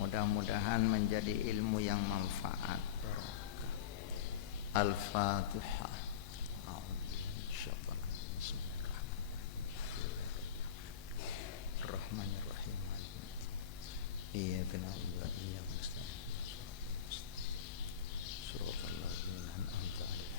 Mudah-mudahan menjadi ilmu yang manfaat. Al-Fatihah. Bismillahirrahmanirrahim. Iyyaka na'budu wa iyyaka nasta'in. Shiratal ladzina an'amta 'alaihim.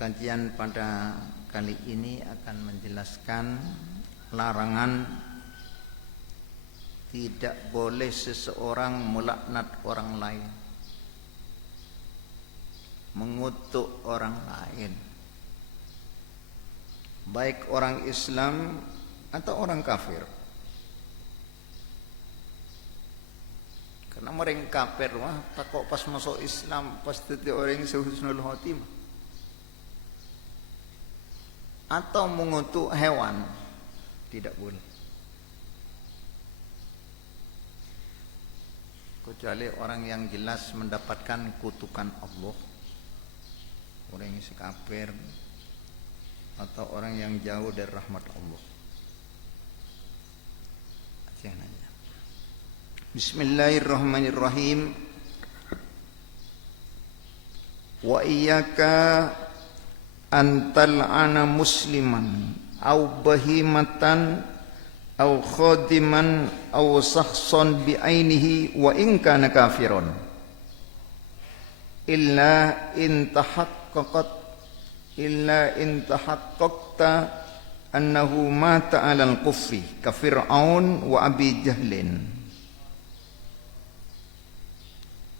Kajian pada kali ini akan menjelaskan larangan tidak boleh seseorang melaknat orang lain, mengutuk orang lain, baik orang Islam atau orang kafir. Karena orang kafir tak kok pas masuk Islam pasti orang sehusnul khotimah. Atau mengutuk hewan tidak boleh, kecuali orang yang jelas mendapatkan kutukan Allah, orang yang kafir atau orang yang jauh dari rahmat Allah. Bismillahirrahmanirrahim. Wa iyyaka antal ana musliman au bahimatan au khadiman au sakhson bi ainihi wa in kana kafiron illa in tahaqqaqta annahu mata 'alal kufri ka fir'aun wa abi jahlin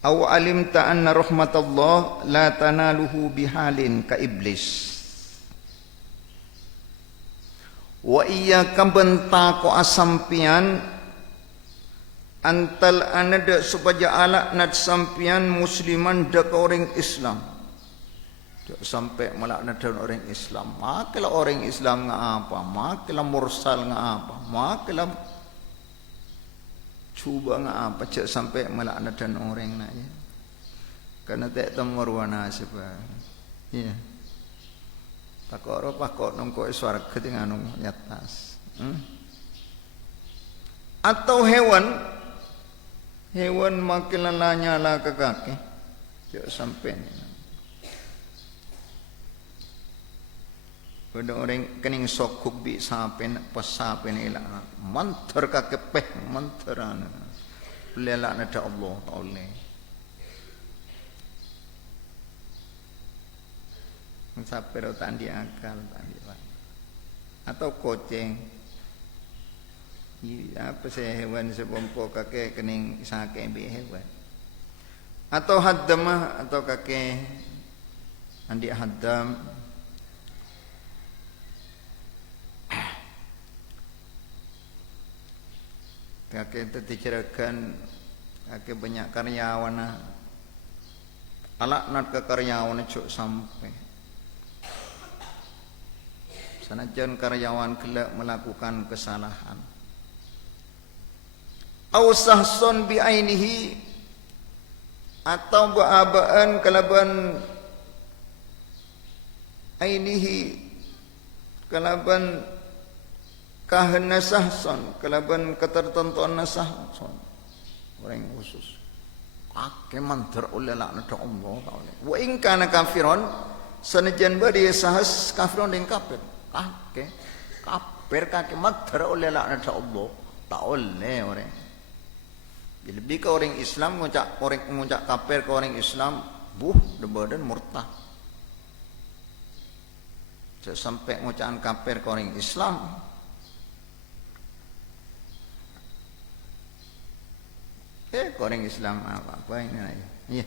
aw alimta anna rahmatallah la tanaluhu bihalin ka iblis wa iyyaka benta ko asampian antal anada supaya alak nat sampian musliman dak orang Islam dak sampai melaknat orang Islam makalah orang Islam ngapa makalah mursal ngapa makalah cuba ngapa cak sampai melaknat dan orang nak ya. Karena tak temurwana sebab ya pakok nongko swarga dengan nong nyatas atau hewan makin nyala ke kaki cak sampai ni pada orang kening sokuk bi sapen pas sapen elak mantar kakepeh mantaran lelak nada Allah taala saper tandi akal tandi atau kucing apa sih hewan sebompo kakek kening sake bi hewan atau haddamah atau kakek andi haddam kakek itu dicerakan kakek banyak karyawan alaknat ke karyawan cuk sampai sanajan karyawan kelak melakukan kesalahan au sahson bi ainihi atau baabaan kalaban ainihi kalaban kahna sahson kalaban ketertentuan sahson orang khusus ake mantar oleh laknat Allah taala wa in kana kafiron sanajan badi sahas kafiron dengan kafir ake kafir kake mantar oleh laknat Allah tak oleh orang jadi lebih ke orang Islam ngucap kafir ke orang Islam debadan murtad sampai ngucapan kafir ke orang Islam orang Islam apa ini ya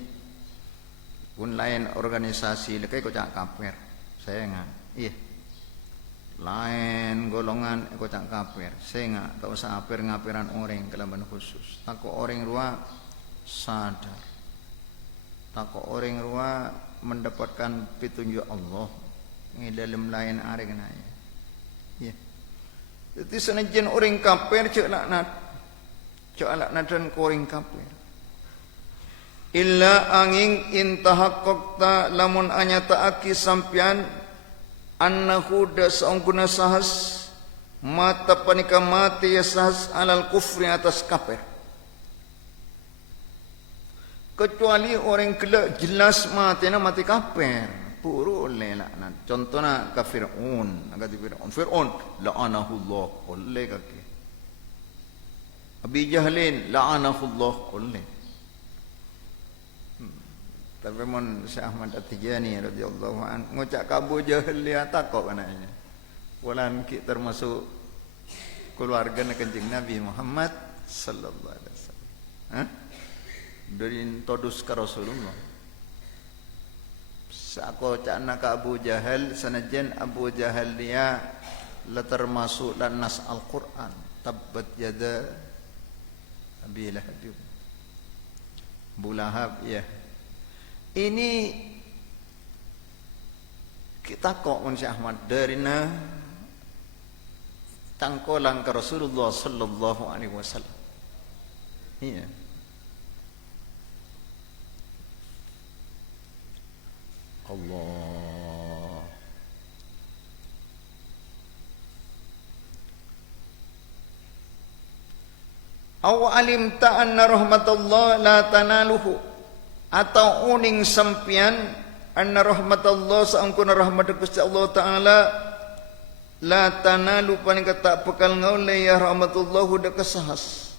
pun lain organisasi lekai kocak kafir saya enggak iya lain golongan kocak kafir saya enggak tak usah ngapiran orang kelaban khusus takut orang luar sadar takut orang luar mendapatkan petunjuk Allah ini dalam lain areng naya. Ya. Jadi senajan orang kafir cak laknat dan orang kafir. Illa angin intahaqqaqta lamun anyataaki sampian annahu da saungkuna sahas mata panika mati ya sahas alal kufri atas kafir. Kecuali orang kelak jelas mati kafir, puru oleh laknat. Contohnya kafir agak Fir'aun la'anahullah oleh kaki. Abi Jahlin la'anahullah oleh. Tapi mon Syekh Ahmad At-Tijani radhiyallahu an ngucap Abu Jahal dia takok anaknya. Walan ki termasuk keluarga Kanjeng Nabi Muhammad sallallahu alaihi wasallam. Dari todus ka Rasulullah. Sako cakna ka Abu Jahal sanajan Abu Jahal dia la termasuk dan nas Al-Qur'an. Tabbat yada Abi Lahab. Abu Lahab ya. Ini kita kok Syekh Ahmad darina tangkolang ke Rasulullah sallallahu alaihi wasallam. Iya. Allah. Aw alimta anna rahmatullah la tanaluhu atau uning sampian anna rahmatullah saungkuna rahmat Gusti Allah taala la tanalu paning kata bekal ngaule ya rahmatullah da kesahas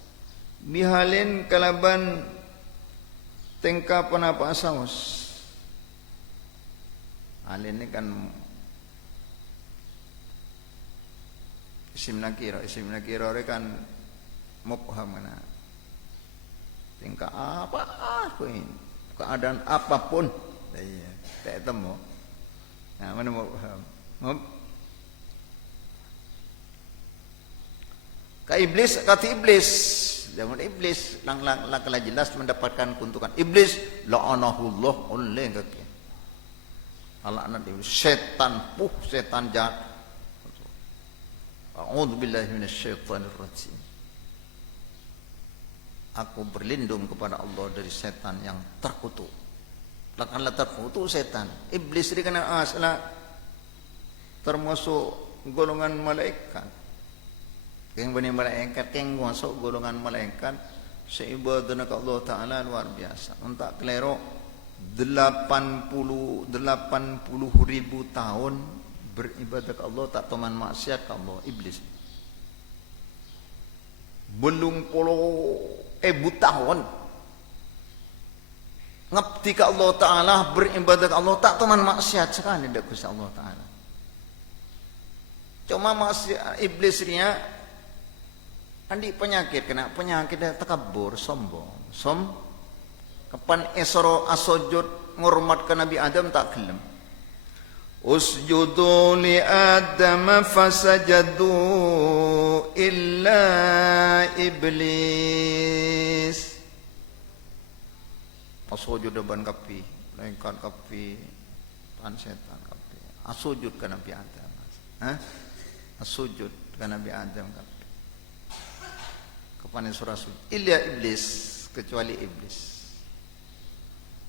bihalin kalaban tengka panapa saos. Alin ini kan isim nakira kan mubham kana. Tingkah apa ini? Keadaan apapun. Iya, tak temu. Nah, mana mubham? Ka iblis, kata iblis. Zaman iblis lang kala jelas mendapatkan keuntungan. Iblis la'anahullah oleh kaki. Laknat iblis, setan jahat. A'udzubillahi minasyaitonir rajim. Aku berlindung kepada Allah dari setan yang terkutuk. Lakanlah terkutuk setan. Iblis dikena asla termasuk golongan malaikat. Yang benih malaikat, yang masuk golongan malaikat, seibadah ke Allah Taala luar biasa. Untuk kelero 80 ribu tahun beribadah ke Allah tak teman maksiat ke Allah iblis. Belum puluh tahun ngabdi ke Allah Ta'ala beribadah ke Allah tak teman maksiat sekali dak Gusti Allah Ta'ala. Cuma maksiat iblis ria andi penyakit kena penyakit takabur sombong kapan esoro asojud ngormat ke Nabi Adam tak gelem. Usjudu li Adam fasajadu illa iblis. Asujud depan kapi, lengkar kapi, tan setan kapi. Asujud ke Nabi Adam. Asujud ke Nabi Adam kapi. Kapan surah sujud? Illa iblis, kecuali iblis.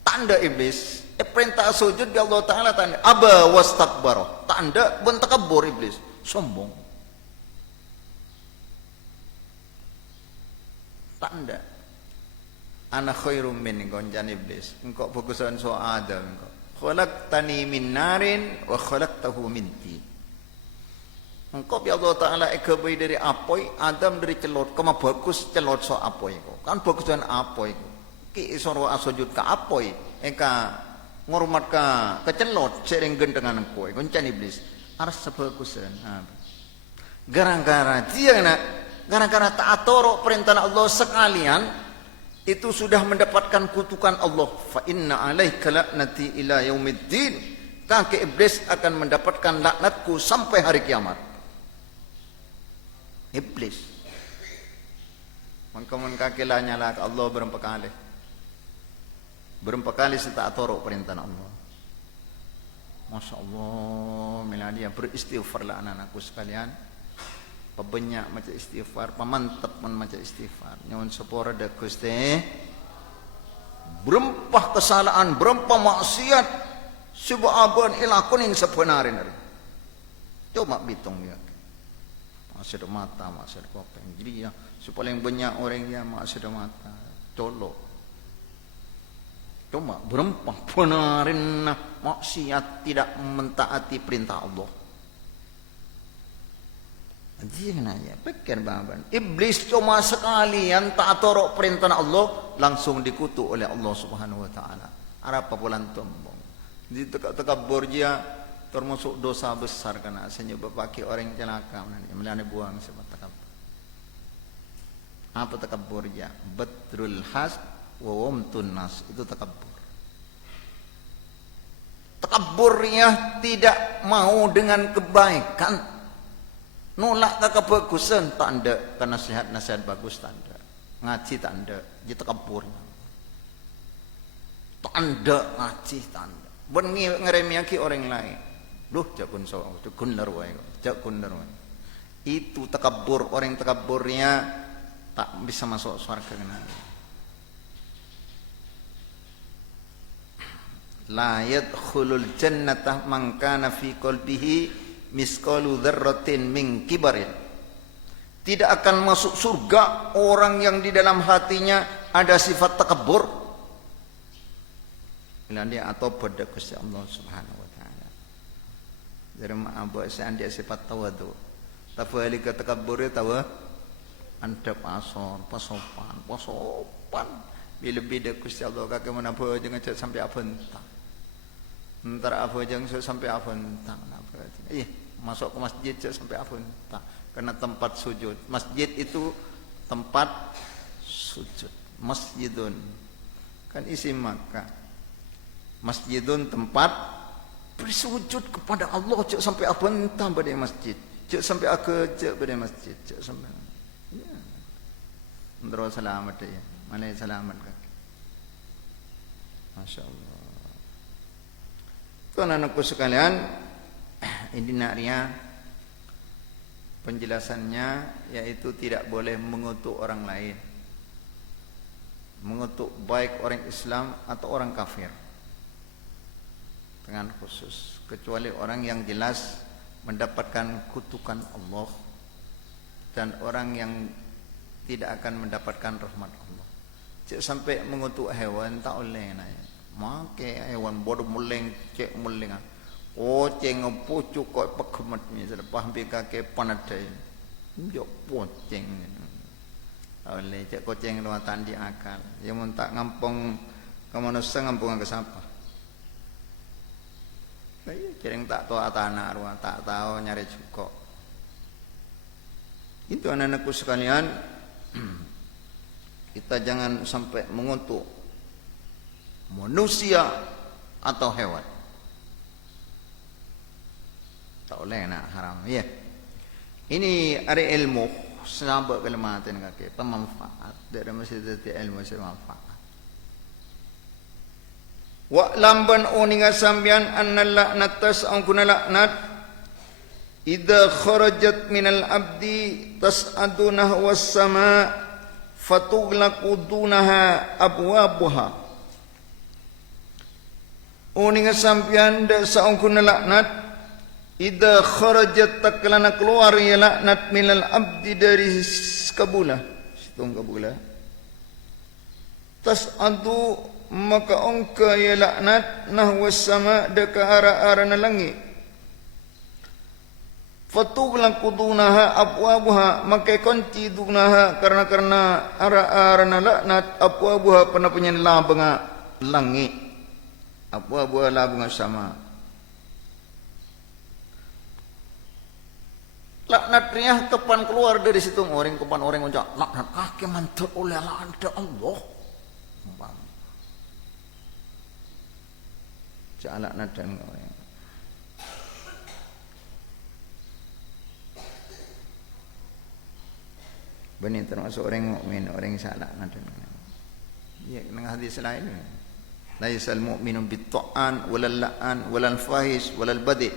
Tanda iblis, perintah sujud di Allah Ta'ala tanda aba wastakbara, tanda bentakabur iblis, sombong. Tanda ana khairum min gonjan iblis, engkau fokusan soal Adam, engkau khalaqtani min narin wa khalaqtahu min tin. Engkau bi Allah Ta'ala ekabai dari apoi, Adam dari celot, kama bagus celot so apoi kau, kan bagusan apoi kau. Ki isoro asujud ka apoi eka ngormat ka kecelot sering gendengan engkau goncan iblis aras sebagusan gara-gara dia nak gara-gara taat toro perintah Allah sekalian itu sudah mendapatkan kutukan Allah fa inna alaika laknati ila yaumiddin kaki iblis akan mendapatkan laknatku sampai hari kiamat. Iblis mengkamun kaki lanyala Allah berapa kali serta atorok perintah Allah. Masya Allah, Meladia beristighfarlah anak-anakku sekalian. Pebanyak macam istighfar, pemantap pun macam istighfar. Nyawan sepora dah Gusti. Berempah kesalahan, berempah maksiat, subhan ilakun yang sebenarin. Coba bitung dia. Masih ada mata, masih ada kopeng. Jadi ya, paling banyak orang yang masih ada mata. Colok. Coba berempah benarin maksiat, tidak mentaati perintah Allah. Jangan aja pikir bahan. Iblis cuma sekali yang tak torok perintah Allah langsung dikutuk oleh Allah Subhanahu Wa Taala. Apa pulang tombong. Jadi tekabur dia termasuk dosa besar karena senyum bapaki orang celaka melani buang sebab tekabur. Apa tekabur dia? Batrul has wa wamtun nas, itu tekabur. Tekaburnya tidak mau dengan kebaikan. Nolak ke kebagusan tak ada, karena nasihat bagus tak ada, ngaji tak ada, dia tekabur. Tak ada ngaji tak ada. Bengi ngeremiaki orang lain. Duh jakun so, jakun larwai, jakun larwai. Itu tekabur, orang tekaburnya tak bisa masuk surga kena. La yadkhulul jannata man kana fi qalbihi misqalu dzarratin min kibarin. Tidak akan masuk surga orang yang di dalam hatinya ada sifat takabur. Bila dia atau pada Gusti Allah Subhanahu Wa Taala. Dari ma'abu dia sifat tawadu. Tapi ke takabur itu tahu anda pasopan. Bila beda Gusti Allah kakek mana apa jangan sampai apa entah. Ntar apa jangan sampai apa entah. Masuk ke masjid sampai apa entah. Karena tempat sujud. Masjid itu tempat sujud. Masjidun kan isi Makkah. Masjidun tempat bersujud kepada Allah. Cek sampai apa entah pada masjid. Cek sampai aku cek pada masjid. Cek sampai. Ya. Ntar selamat ya. Mana selamat kaki. Masya Allah. Tuan anakku sekalian. Ini naknya penjelasannya yaitu tidak boleh mengutuk orang lain, mengutuk baik orang Islam atau orang kafir dengan khusus, kecuali orang yang jelas mendapatkan kutukan Allah dan orang yang tidak akan mendapatkan rahmat Allah. Cek sampai mengutuk hewan tak boleh nanya. Make hewan bodoh muleng cek muleng. Oceng pucuk kok pekemat ni selepas ambil kaki panadai. Jok poceng. Oleh cek koceng luar tandi akal. Dia mun tak ngampung ke manusia ngampung ke siapa? Saya kira tak tahu tanah ruang tak tahu nyari cukup. Itu anak-anakku sekalian. Kita jangan sampai mengutuk manusia atau hewan. Tak boleh nak haram ya. Ini ada ilmu sahabat kelematan kaki pemanfaat dari masjid ilmu semanfaat. Wa lamban uninga sambian anna la'natas angkuna la'nat idza kharajat minal abdi tas'adu nahwas sama fatughlaqu dunaha abwabuha. Uninga sambian da saungkuna laknat idza kharajat taklana keluar ya laknat minal abdi dari kabula situng kabula tas'adu maka ongka ya laknat nahwas sama deka arah-arah langit fatughlaqu dunaha abwabuha maka kunci dunaha karena arah-arah laknat abwabuha pernah punya labang langit abwabuha labang sama. Laknat riah kepan keluar dari situ orang kepan orang ucap laknat kaki mantap oleh lada Allah. Cak laknat dan orang. Benih termasuk orang mukmin orang yang salah laknat dan. Ya, dengan hadis lain. Laisal mu'minu bit-ta'an walal la'an walal fahish walal badi.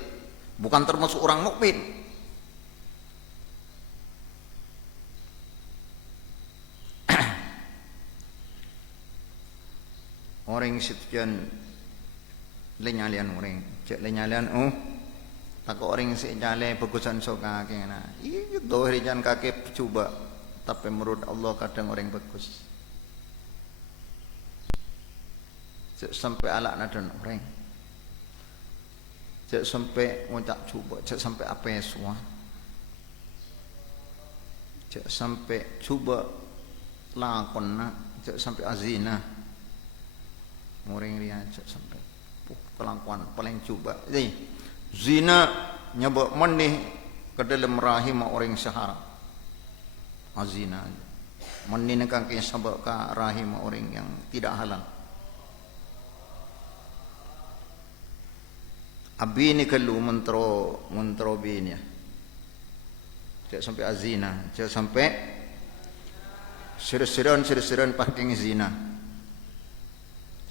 Bukan termasuk orang mukmin. Orang setujan lenyalian orang, cek lenyalian tak orang sejale bagusan soka kena. Iya dohri jan kakek coba, tapi menurut Allah kadang orang bagus. Cek sampai alak nadan orang, cek sampai ngucap coba, cek sampai apa ya semua, cek sampai coba lakon cek sampai azina. Orang dia sampai kelakuan paling coba. Jadi zina nyebab menih ke dalam rahim orang sehara. Azina. Menih nak ke sebab ke rahim orang yang tidak halal. Abi ni kalau mentro bini. Cak sampai azina, cak sampai serius-serius pakai zina.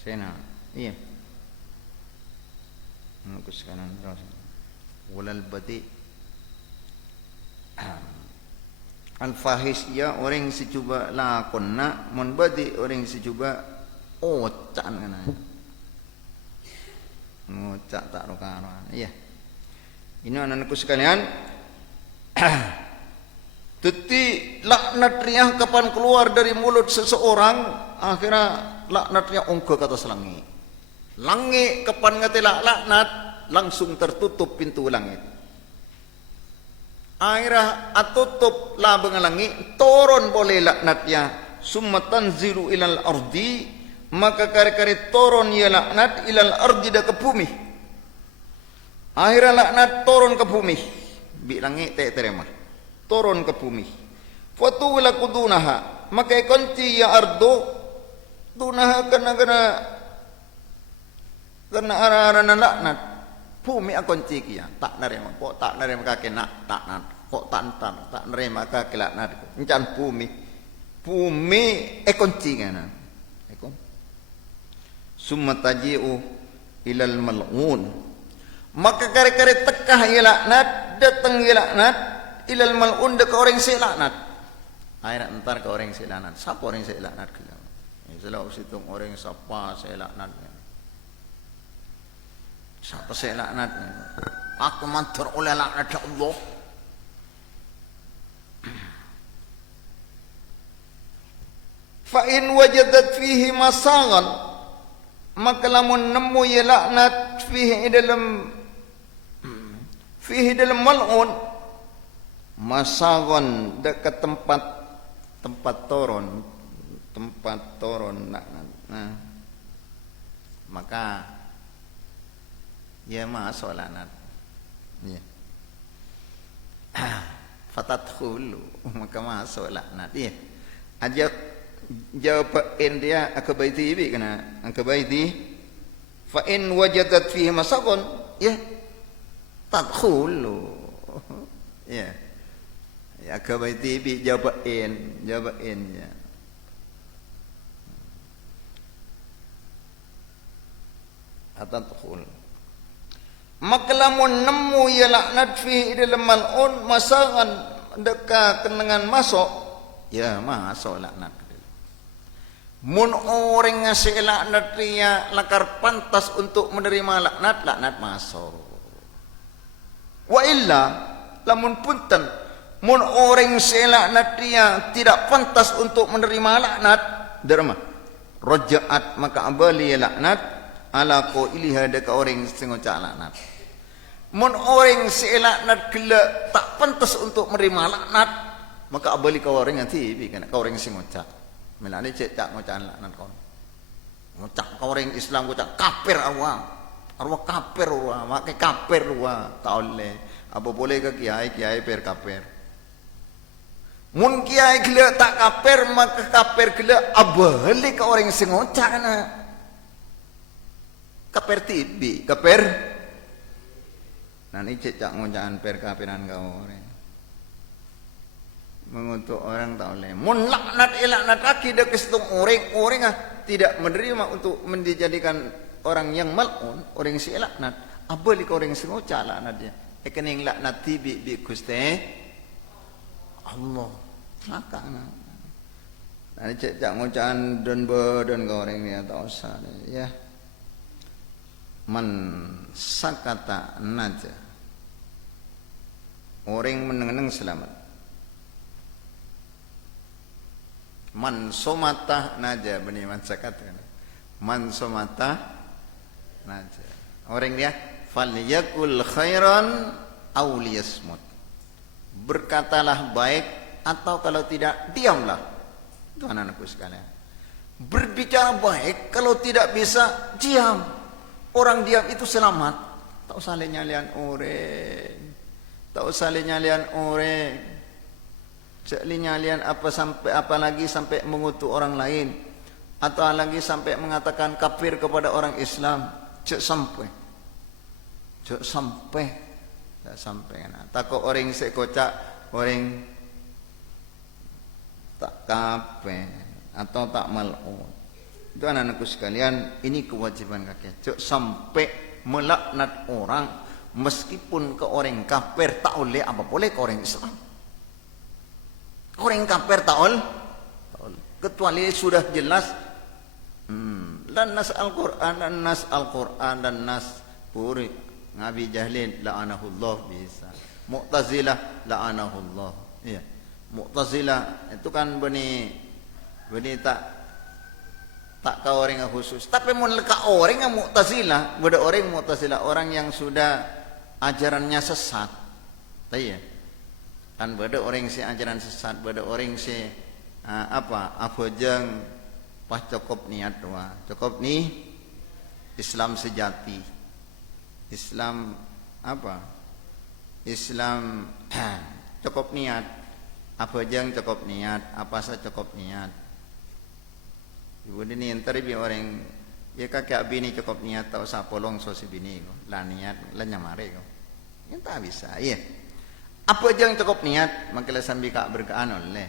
Sena, iya. Nukus kanan terus. Walal badi. Al-fahish ya orang secuba lakonna, mun badi orang secuba ocan kana. Ngocak tak rokaran. Iya. Ini anak-anakku sekalian. Teti laknat riah kapan keluar dari mulut seseorang, akhirnya laknatnya ongko ke atas langit. Langit kapan ngati laknat, langsung tertutup pintu langit. Akhirnya atutup labang langit, turun boleh laknatnya. Summa tanzilu ilal ardi, maka kari-kari turun ya laknat ilal ardi dah ke bumi. Akhirnya laknat turun ke bumi. Bi langit tak terima. Turun ke bumi. Fatuwila kudunaha, maka kunci ya ardo dunaha kena arah-arah laknat. Bumi akunci kia tak nerima, kok tak nerima kaki nak tak nak, kok tak nerima kaki laknat. Encan bumi kunci kana. Ekon. Summa taji'u ilal mal'un. Maka kare-kare tekah ya laknat, datang ya laknat ilal mal'un ke orang si laknat. Akhirnya entar ke orang si laknat. Siapa orang si laknat ke? Selalu situng orang siapa si laknat. Siapa si laknat? Aku mantur oleh laknat Allah. Fa in wajadat fihi masagan, maka lamun nemu ya laknat fihi dalam mal'un, masagon dekat tempat turun nah, maka ya masuk laknat ya. Fatadkhulu, maka masuk laknat ya. Aja jawaban dia akabaiti ibi kana akabaiti fa in wajadat fihi masagon ya tadkhulu ya. Ya akabaiti ibi jawaban ya. Atadkhul. Maka lamun nemu ya laknat fi dalam mal'un masangan deka kenangan masuk ya masuk laknat. Mun orang ngasih laknat dia lakar pantas untuk menerima laknat masuk. Wa illa lamun punten mun orang ngasih laknat dia tidak pantas untuk menerima laknat derma rajaat maka abali laknat ala ko iliha deka orang sengoca laknat. Mun orang si laknat gila tak pantas untuk menerima laknat maka abali ka orang yang tibi kana ka orang sengoca. Melani cek tak ngocaan laknat kon. Ngocak ka orang Islam ngocak kafir arwah kafir arwah make kafir arwah tak oleh. Apa boleh ke kiai per kafir. Mun kiai gila tak kafir maka kafir gila abali ka orang sengoca kana. Kaper tibi, kaper. Nah ini cek ngocaan per kafiran kau. mengutuk orang tak boleh. Mun laknat lagi dah kestung orang tidak menerima untuk menjadikan orang yang mal'un, orang yang si laknat. Apa li orang yang sengoca laknat dia? Kening laknat bi Gusti Allah. Maka nah cek ngocaan don goreng ni tak usah ya. Man sakata naja. Orang menenang selamat. Man somata naja bani man sakata. Man somata naja. Orang dia falyakul khairan aw liyasmut. Berkatalah baik atau kalau tidak diamlah. Itu anak-anakku sekalian. Berbicara baik, kalau tidak bisa diam. Orang diam itu selamat. Tak usah nyalian orang. Tak usah nyalian orang. Cek nyalian apa lagi sampai mengutuk orang lain, atau lagi sampai mengatakan kafir kepada orang Islam. Cek sampai. Tak sampai. Takut orang sekocak, orang tak kape atau tak mal'un. Itu anak-anakku sekalian, ini kewajiban kaki. Cuk sampai melaknat orang meskipun ke orang kafir tak boleh, apa boleh ke orang Islam. Orang kafir tak boleh. Kecuali sudah jelas dan nas Al-Quran dan nas puri Nabi Jahlin la'anahullah bisa. Mu'tazilah la'anahullah. Iya. Mu'tazilah itu kan beni tak kau orang yang khusus. Tapi mereka orang yang Mu'tazilah, beda orang Mu'tazilah orang yang sudah ajarannya sesat. Iya. Kan beda orang si ajaran sesat, beda orang si abojeng pas cukup niat doa. Cukup nih Islam sejati. Islam apa? Islam cukup niat. Apa jang cukup niat, apa saja cukup niat. Ibu ini entar bi orang ya kakek bini cukup niat tak usah polong so si bini ko. Lah niat lah nyamare ko. Yang tak bisa, iya. Apa jang cukup niat, maka sambil kak berkaan oleh.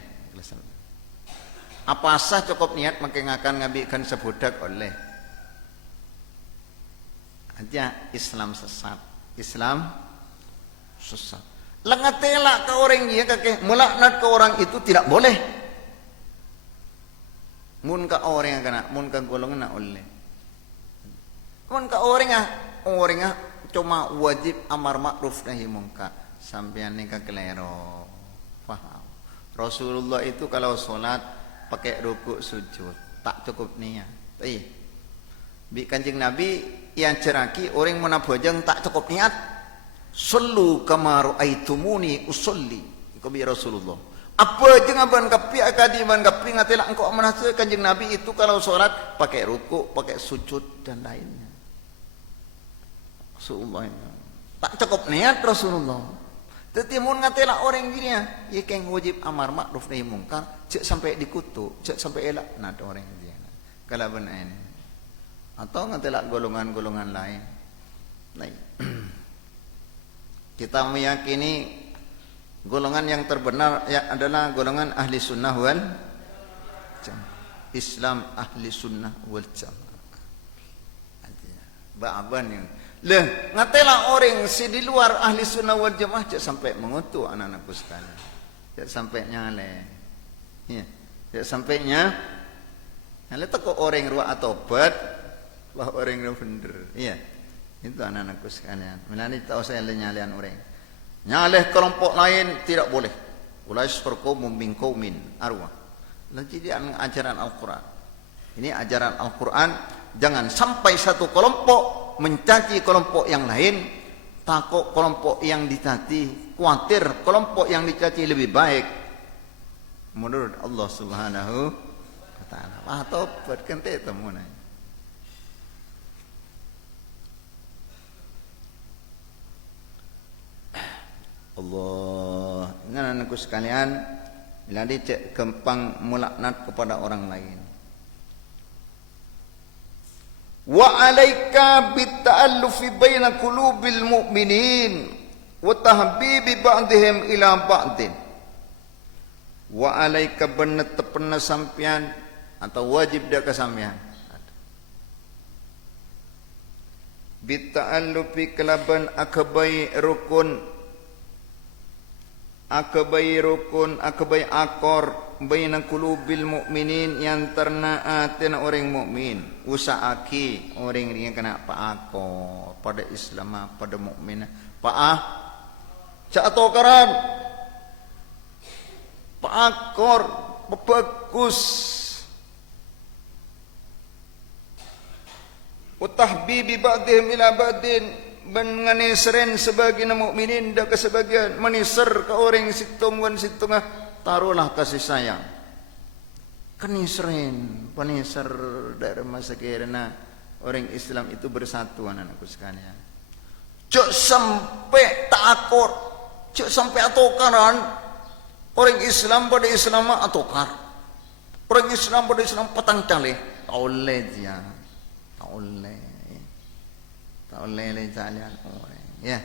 Apa sah cukup niat, maka ngakan ngabikan sebudak oleh. Aja Islam sesat, Islam sesat. Lengatela ke orang dia kakek melaknat ke orang itu tidak boleh. Mun ka orang yang kena, mun ka golongan nak oleh. Mun ka orang cuma wajib amar ma'ruf nahi munkar. Sampean ni ka kelero. Faham. Rasulullah itu kalau solat pakai rukuk sujud, tak cukup niat. Bi Kanjeng Nabi yang ceraki orang menabojeng tak cukup niat. Sallu kama raaitumuni usolli. Iku bi Rasulullah. Apa jeung aban kapi akadiman kapi ngatela engkau menase Kanjeng Nabi itu kalau salat pakai rukuk, pakai sujud dan lainnya. Rasulullah tak cukup niat Rasulullah. Tetapi mun ngatela orang gini ya keng wajib amar ma'ruf nahi munkar, cek sampai dikutuk, cek sampai elak nat orang dia. Kalau benar ini. Atau ngatela golongan-golongan lain. Nah, kita meyakini golongan yang terbenar adalah golongan ahli sunnah wal jamaah. Islam ahli sunnah wal jamaah. Ba'aban yang ngatela orang si di luar ahli sunnah wal jamaah cak sampai mengutuk anak-anakku sekalian. Cak sampai nyale. Ya, cak sampai nyale tak orang ruak atobat, wah orang yang bener. Iya. Itu anak-anakku sekalian. Melani tahu saya nyalian orang. Nyaleh kelompok lain tidak boleh. Ulais perqaumum min qaumin arwah. Jadi ajaran Al-Qur'an. Ini ajaran Al-Qur'an, jangan sampai satu kelompok mencaci kelompok yang lain, takut kelompok yang dicaci, khawatir kelompok yang dicaci lebih baik menurut Allah Subhanahu wa taala. Wah, tobat kan teh temunai. Allah, ingat anakku sekalian, bila dicek gampang melaknat kepada orang lain. Wa alaika bitta'allufi baina qulubil mu'minin wa tahbibi ba'dihim ila ba'din. wa alaika benet tepena sampean atau wajib dak ka sampean bita'allufi kelaban akabai rukun akabai akor baina qulubil mu'minin yang terna atina orang mukmin usaaki orang yang kena paakor pada Islam pada mukmin paah caatokaran paakor bagus utahbibi ba'dihim ila ba'din menganisren sebagian mukminin dak ke sebagian menisar ke orang situng wan situngah taruhlah kasih sayang kenisren penisar dari masa kirana orang Islam itu bersatu anak-anakku sekalian cok sampai takor cok sampai atokaran orang Islam pada Islam atokar orang Islam pada Islam petang caleh tauleh dia tauleh le jalian orang ya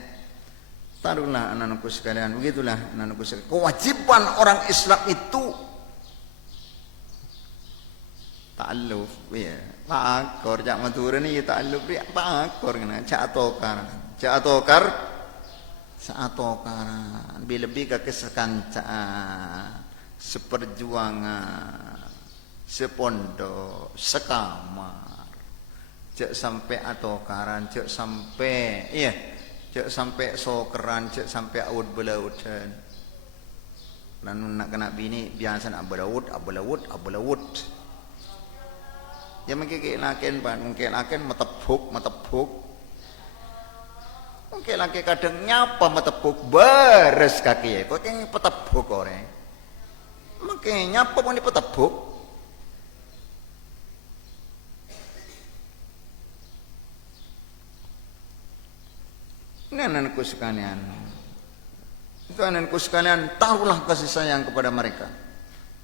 taruhlah anak-anakku sekalian begitulah anak-anakku sekalian kewajiban orang Islam itu ta'alluf ya pakor jak matur ni ta'alluf ya pakor kena cak atokar saatokaran lebih ke kesekancaan seperjuangan sepondok sekamar cek sampai atokaran cek sampai iya cek sampai sokeran cek sampai aud belautan dan nak kena bini biasa nak belaut ya mungkin lakin pan mungkin lakin metepuk mungkin laki kadang nyapa metepuk beres kaki ya kok yang petepuk orang mungkin nyapa mau dipetepuk ini anak-anakku sekalian itu anak-anakku sekalian taruhlah kasih sayang kepada mereka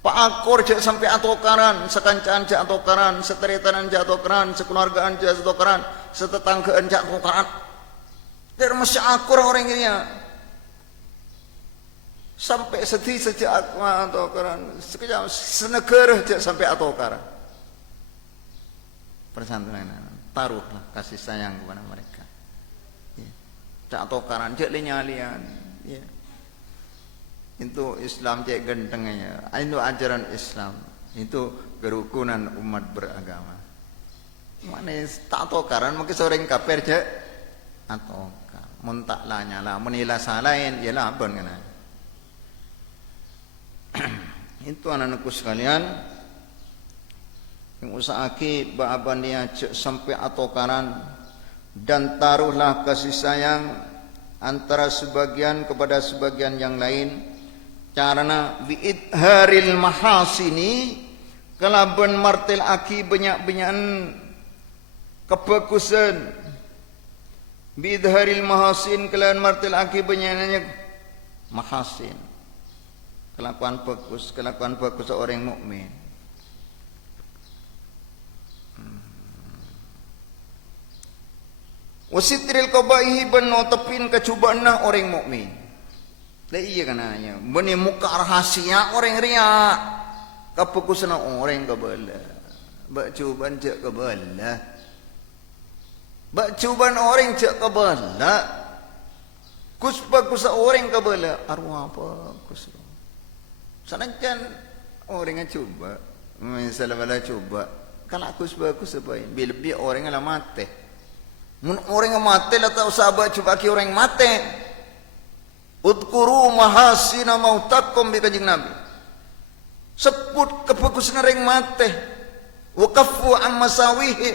pak akor jak sampai atokaran sekancaan jak atokaran seteritanan jak atokaran sekeluargaan jak atokaran setetanggaan jak atokaran dari masih akur orang ini sampai sedih sejak atokaran sekejap senegara jak sampai atokaran persantunan taruhlah kasih sayang kepada mereka cak tokaran cak linyalian ya. Itu Islam cak gentengnya itu ajaran Islam itu kerukunan umat beragama mana tak tokaran mungkin seorang kafir cak atau muntak lah nyala menila salahin ya lah abon kena itu anak-anakku sekalian yang usahaki ba'aban dia cak sampai atokaran dan taruhlah kasih sayang antara sebagian kepada sebagian yang lain carana biidharil mahasini kalaban martil aki banyak-banyakan kebagusan biidharil mahasin kalaban martil aki banyak-banyak mahasin kelakuan bagus seorang mukmin wasitril qabaihi benotepin kecubaan orang mukmin. Lah iya kananya, beni muka rahasia orang ria. Kapukusna orang kabala. Bak cubaan cek kabala. Bak cubaan orang cek kabala. Kus orang kabala arwah apa kus. Sanankan orang coba. Misalnya bala coba. Kalau kus bagus apa? Bila orang ala mati. Mun orang yang mati lah tak usah coba ki orang mati. Udkuru mahasina mautakum bi kanjeng Nabi. Sebut kebagusan orang mati. Wa kaffu an masawihi.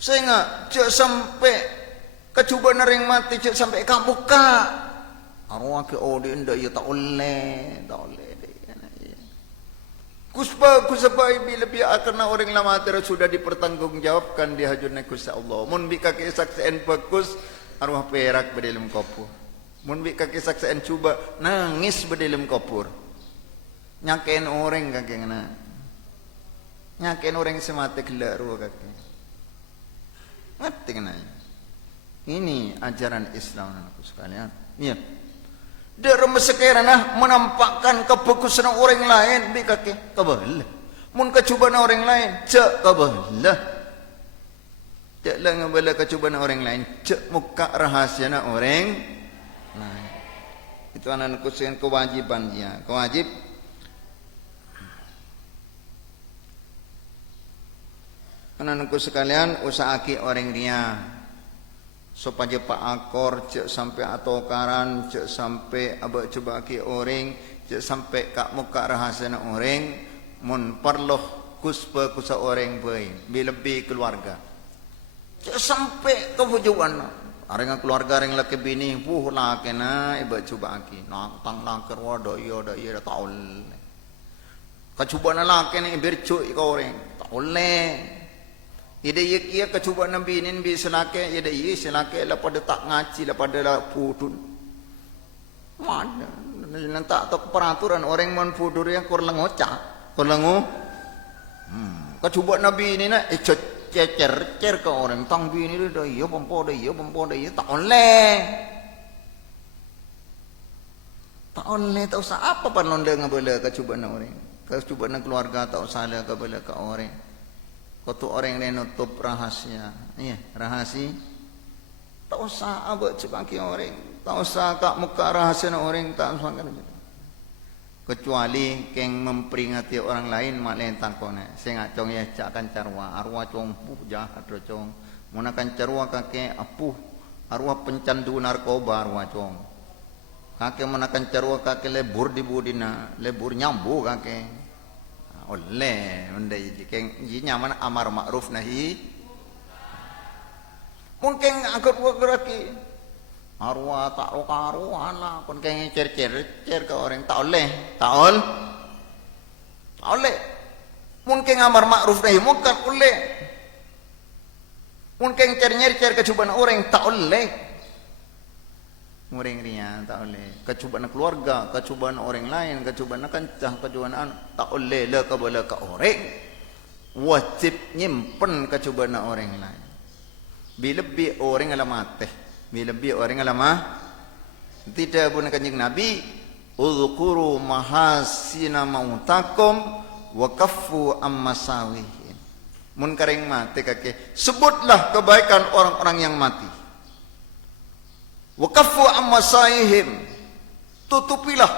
Sehingga cek sampai kecubaan orang mati cek sampai kabuka. Arwah ke odi ndak ya tak oleh. Kuspa kusabai lebih karena orang lama terus sudah dipertanggungjawabkan di hajurnya Gusti Allah. Mun bi kaki saksian bagus arwah perak berdalam kopur. Mun bi kaki saksian coba nangis berdalam kopur. Nyakein orang kaki ngana. Nyakein orang semate gelak arwah kaki. Ngerti kena. Ini ajaran Islam anakku sekalian. Iya. Dalam sekarang menampakkan kebagusan orang lain bi kake kabalah. Mun kecubaan orang lain cek kabalah. Cek lah ngabala kecubaan orang lain cek muka rahasia orang lain. Itu anak kusian kewajiban dia. Kewajib anak-anakku sekalian usahaki orang dia supaya pak akor cek sampai atokaran cek sampai abak coba ki orang cek sampai kak muka rahasia orang mun perloh kuspa kusa orang baik lebih keluarga cek sampai kebujuan orang keluarga orang laki bini laki na iba coba ki nantang langker wado iya taul kacubaan laki ni bercuy ke orang taul ida ia kecubaan nabi ini bi selake ida ia selake la pada tak ngaji la pada la pudun mana nanti tak peraturan orang mon pudur yang kurang ngocak kurang kecubaan nabi ini nak cecer ke orang tang bi ini dah iya pompo dah iya tak oleh tak usah apa pan londa ngabala kecubaan orang kecubaan keluarga tak usah ada ngabala ke orang kau orang yang nutup rahasia, iya rahasia. Tak usah abak cebaki orang, tak usah kak muka rahasia orang tak usah kan. Kecuali keng memperingati orang lain maklin tangkone. Saya ngacong ya cakan carwa, arwah cong jahat cong. Munakan carwa kakek apuh, arwah pencandu narkoba arwah cong. Kakek munakan carwa kakek lebur di budina, lebur nyambu kakek. Oleh mendai jikeng nyaman amar ma'ruf nahi mungkin angkat geraki arwah tak roka arwah lah kon keng cer ke orang tak oleh mungkin amar ma'ruf nahi mungkin oleh mungkin cer kecubaan orang tak oleh muring ria tak oleh kecubaan keluarga kecubaan orang lain kecubaan kancah kecubaan tak oleh le kabala ka orang wajib nyimpen kecubaan orang lain bila lebih orang alamateh bila lebih orang alamah tidak pun kanjeng Nabi uzkuru mahasina mautakum wa kaffu ammasawihin mun karing mati kake sebutlah kebaikan orang-orang yang mati waqafu amma saihim tutupilah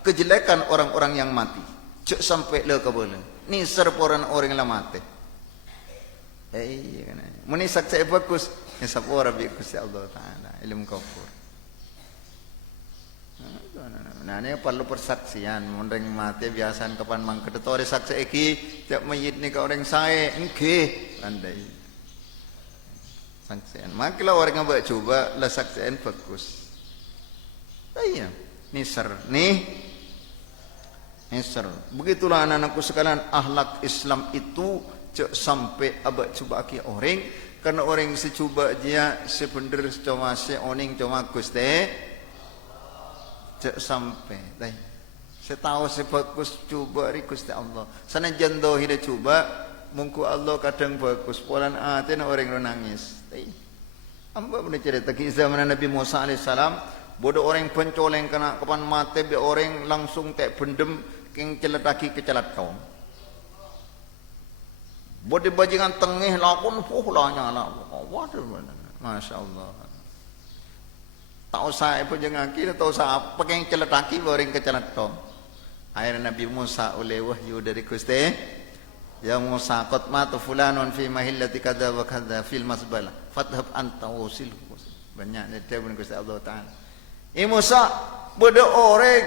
kejelekan orang-orang yang mati cek sampai le kabala ni serporan orang yang mati iya kan muni saksa bagus ya sapora bi Gusti Allah taala ilmu kafur nah ini perlu persaksian mun orang mati biasan kapan mangke tore saksi iki cek mayit ni ka orang sae nggih andai saksian makilah orang yang buat coba lah saksian bagus iya nisar begitulah anak-anakku sekalian akhlak Islam itu cek sampai abad coba aki orang karena orang secoba dia sebener cuma seoning cuma Gusti cek sampai dai setahu sebagus coba ri Gusti Allah sana jando hidup coba mungku Allah kadang bagus polan aten orang nangis amba pun cerita kisah mana Nabi Musa alaihissalam bodoh orang pencoleng kena kapan mati be orang langsung tak bendem keng celetaki kecelat kaum bodoh bajingan tengah lakon lanya lah waduh masya Allah tak usah apa jangan kira tak usah apa keng celetaki orang kecelat kaum akhirnya Nabi Musa oleh wahyu dari Gusti ya Musa qad mata fulanun fi mahillati kadza wa kadza fil masbala fathab anta wasil banyak dia pun Gusti Allah taala Musa bodo orang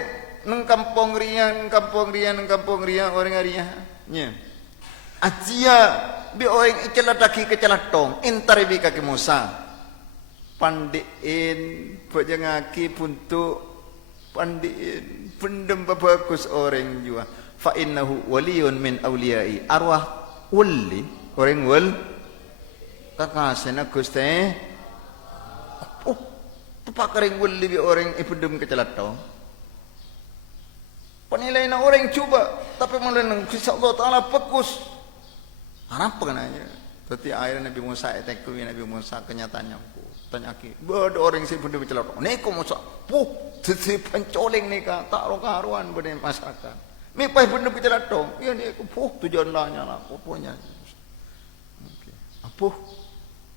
nang kampung rian orang rian nya acia bi orang ikelataki kecelatong intari bi kaki Musa pandiin bojangaki puntu pandiin pendem bagus orang jua fa innahu waliyun min awliyai arwah wali orang wal kakasena Gusti tepak kering wali bi orang ipedem kecelatong penilaian orang coba tapi malah Gusti Allah taala bagus harap kan aja tapi akhirnya Nabi Musa eteku Nabi Musa kenyataannya tanya aki. Ada orang sih benda bicara. Neko masa puh jadi pencoling ni ka tak rokaruan benda masyarakat. Mi pai benda bicara dong. Ya ni aku puh tujuan lahnya lah pokoknya. Okey. Apa?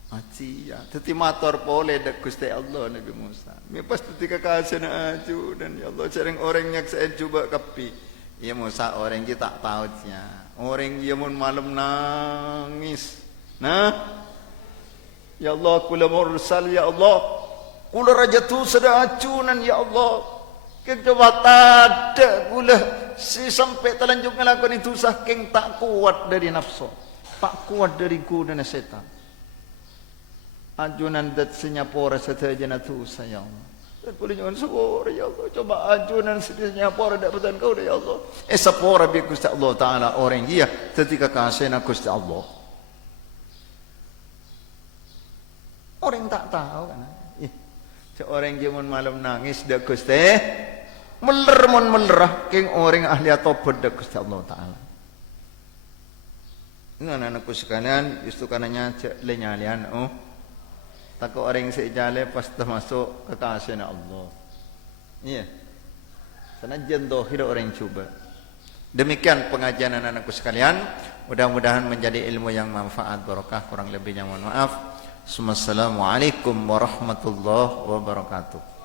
Aci ya. Teti motor boleh dak Gusti Allah Nabi Musa. Mi pas ketika kasih nak aju dan ya Allah sering orangnya saya cuba kapi. Ya Musa orang kita tak tahu nya. Orang dia mun malam nangis. Nah. Ya Allah kula mursal ya Allah. Kula raja tu sedang acunan ya Allah. Coba tak kula si sampai terlanjur melakukan itu saking tak kuat dari nafsu. Tak kuat dari godaan setan. Ajunan dat Singapura setajana tu sayang. Dan boleh jangan sepora ya Allah. Coba ajunan Singapura dapatan kau ya Allah. Sepora bi Gusti Allah Taala orang dia ketika kasih nak Gusti Allah. Orang tak tahu kan. Seorang dia mun malam nangis dak Gusti. Meler mun melerah king orang ahli tobat dak Gusti Allah Taala. Ini anak-anakku sekalian, justru karenanya lenyalian takut orang sejale pas termasuk kekasihan Allah. Iya. Senajan dohir orang cuba. Demikian pengajian anak-anakku sekalian. Mudah-mudahan menjadi ilmu yang manfaat barokah. Kurang lebihnya mohon maaf. Assalamualaikum warahmatullahi wabarakatuh.